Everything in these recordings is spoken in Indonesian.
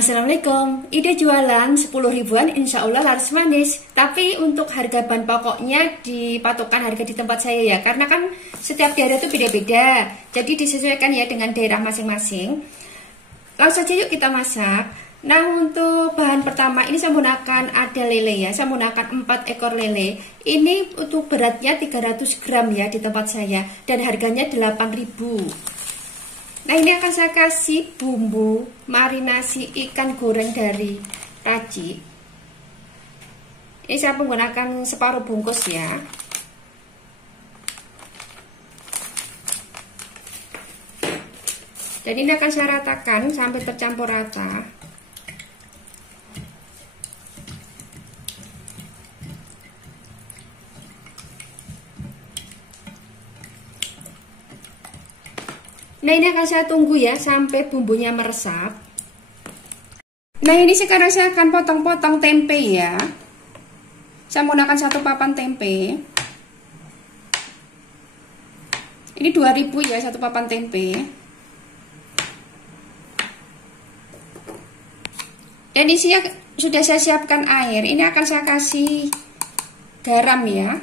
Assalamualaikum, ide jualan 10 ribuan insya Allah laris manis. Tapi untuk harga bahan pokoknya dipatokan harga di tempat saya ya, karena kan setiap daerah itu beda-beda. Jadi disesuaikan ya dengan daerah masing-masing. Langsung aja yuk kita masak. Nah, untuk bahan pertama ini saya menggunakan ada lele ya. Saya menggunakan 4 ekor lele. Ini untuk beratnya 300 gram ya di tempat saya, dan harganya 8.000. Nah, ini akan saya kasih bumbu marinasi ikan goreng dari Raci. Ini saya menggunakan separuh bungkus ya. Dan ini akan saya ratakan sampai tercampur rata. Nah, ini akan saya tunggu ya sampai bumbunya meresap. Nah, ini sekarang saya akan potong-potong tempe ya. Saya menggunakan 1 papan tempe. Ini 2.000 ya 1 papan tempe. Dan di sini sudah saya siapkan air. Ini akan saya kasih garam ya,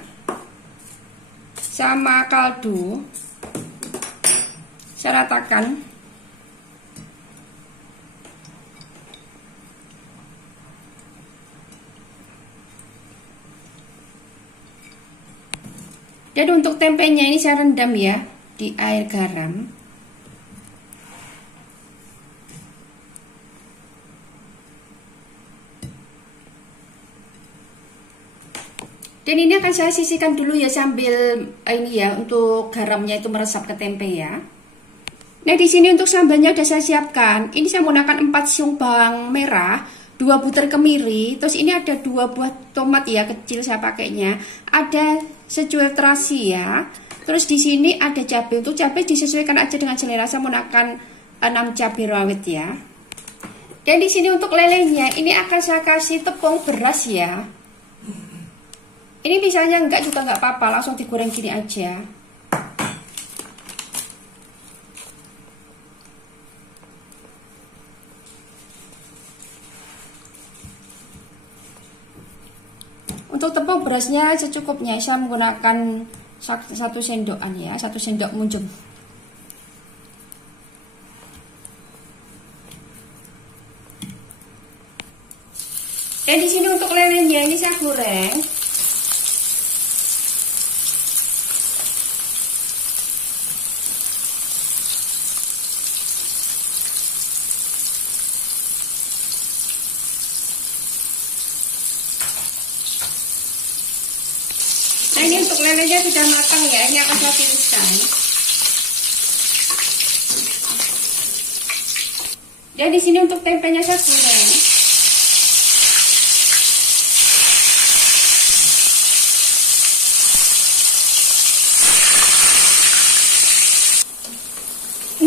sama kaldu. Saya ratakan. Dan untuk tempenya ini saya rendam ya di air garam. Dan ini akan saya sisihkan dulu ya sambil ini ya, untuk garamnya itu meresap ke tempe ya. Nah, di sini untuk sambalnya udah saya siapkan. Ini saya menggunakan 4 siung bawang merah, 2 butir kemiri, terus ini ada 2 buah tomat ya kecil saya pakainya. Ada secuil terasi ya. Terus di sini ada cabai. Untuk cabai disesuaikan aja dengan selera. Saya menggunakan 6 cabai rawit ya. Dan di sini untuk lelenya ini akan saya kasih tepung beras ya. Ini misalnya enggak juga enggak apa-apa, langsung digoreng gini aja. Untuk tepung berasnya secukupnya, saya menggunakan 1 sendokan ya, 1 sendok munjung. Dan di sini untuk lelenya ini saya goreng. Nah, ini untuk lelenya sudah matang ya, ini akan saya tiriskan. Dan di sini untuk tempenya saya goreng.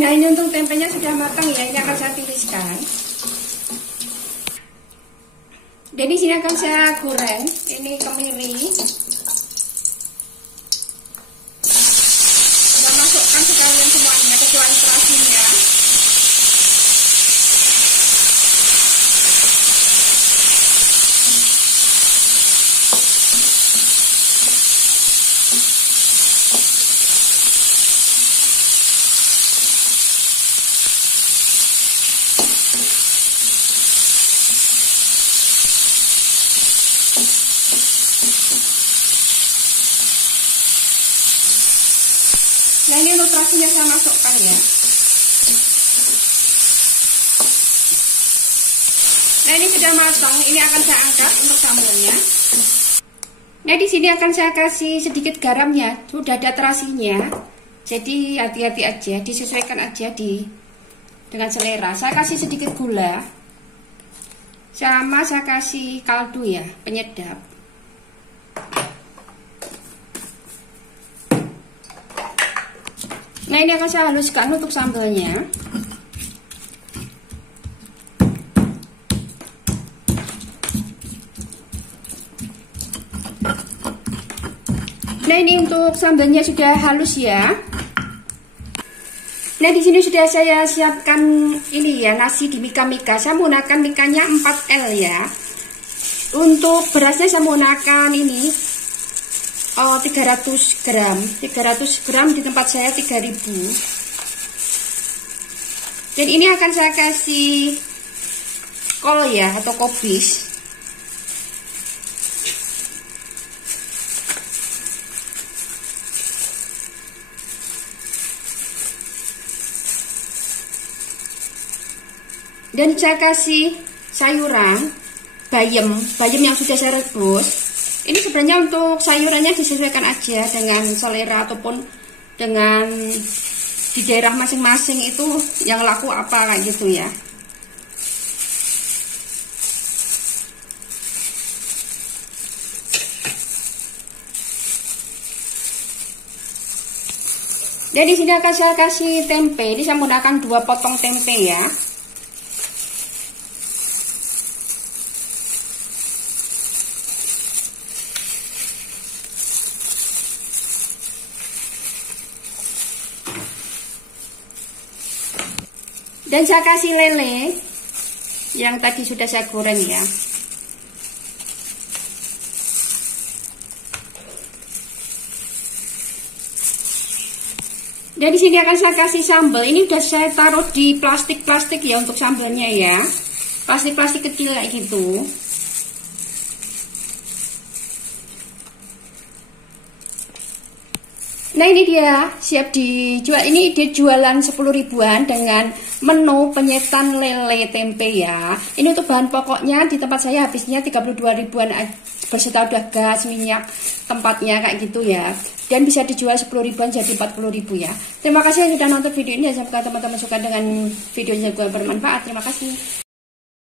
Nah, ini untuk tempenya sudah matang ya, ini akan saya tiriskan. Dan di sini akan saya goreng ini kemiri. Sekalian semuanya kecuali terasinya. Nah, ini untuk terasinya saya masukkan ya. Nah, ini sudah matang, ini akan saya angkat untuk sambalnya. Nah, di sini akan saya kasih sedikit garamnya, sudah ada terasinya. Jadi hati-hati aja, disesuaikan aja dengan selera. Saya kasih sedikit gula, sama saya kasih kaldu ya, penyedap. Nah, ini akan saya haluskan untuk sambalnya. Nah, ini untuk sambalnya sudah halus ya. Nah, di sini sudah saya siapkan ini ya, nasi di mika-mika. Saya menggunakan mikanya 4L ya. Untuk berasnya saya menggunakan ini 300 gram. 300 gram di tempat saya 3000. Dan ini akan saya kasih kol ya, atau kobis. Dan saya kasih sayuran bayam yang sudah saya rebus. Ini sebenarnya untuk sayurannya disesuaikan aja dengan selera ataupun dengan di daerah masing-masing itu yang laku apa kayak gitu ya. Dan di sini akan saya kasih tempe. Ini saya menggunakan 2 potong tempe ya. Dan saya kasih lele yang tadi sudah saya goreng ya. Dan di sini akan saya kasih sambal. Ini sudah saya taruh di plastik-plastik ya untuk sambalnya ya. Plastik-plastik kecil kayak gitu. Nah, ini dia siap dijual. Ini dia jualan 10 ribuan dengan menu penyetan lele tempe ya. Ini untuk bahan pokoknya di tempat saya habisnya 32 ribuan berserta udah gas, minyak tempatnya kayak gitu ya. Dan bisa dijual 10 ribuan jadi 40 ribu ya. Terima kasih yang sudah nonton video ini. Semoga teman-teman suka dengan videonya, juga bermanfaat. Terima kasih.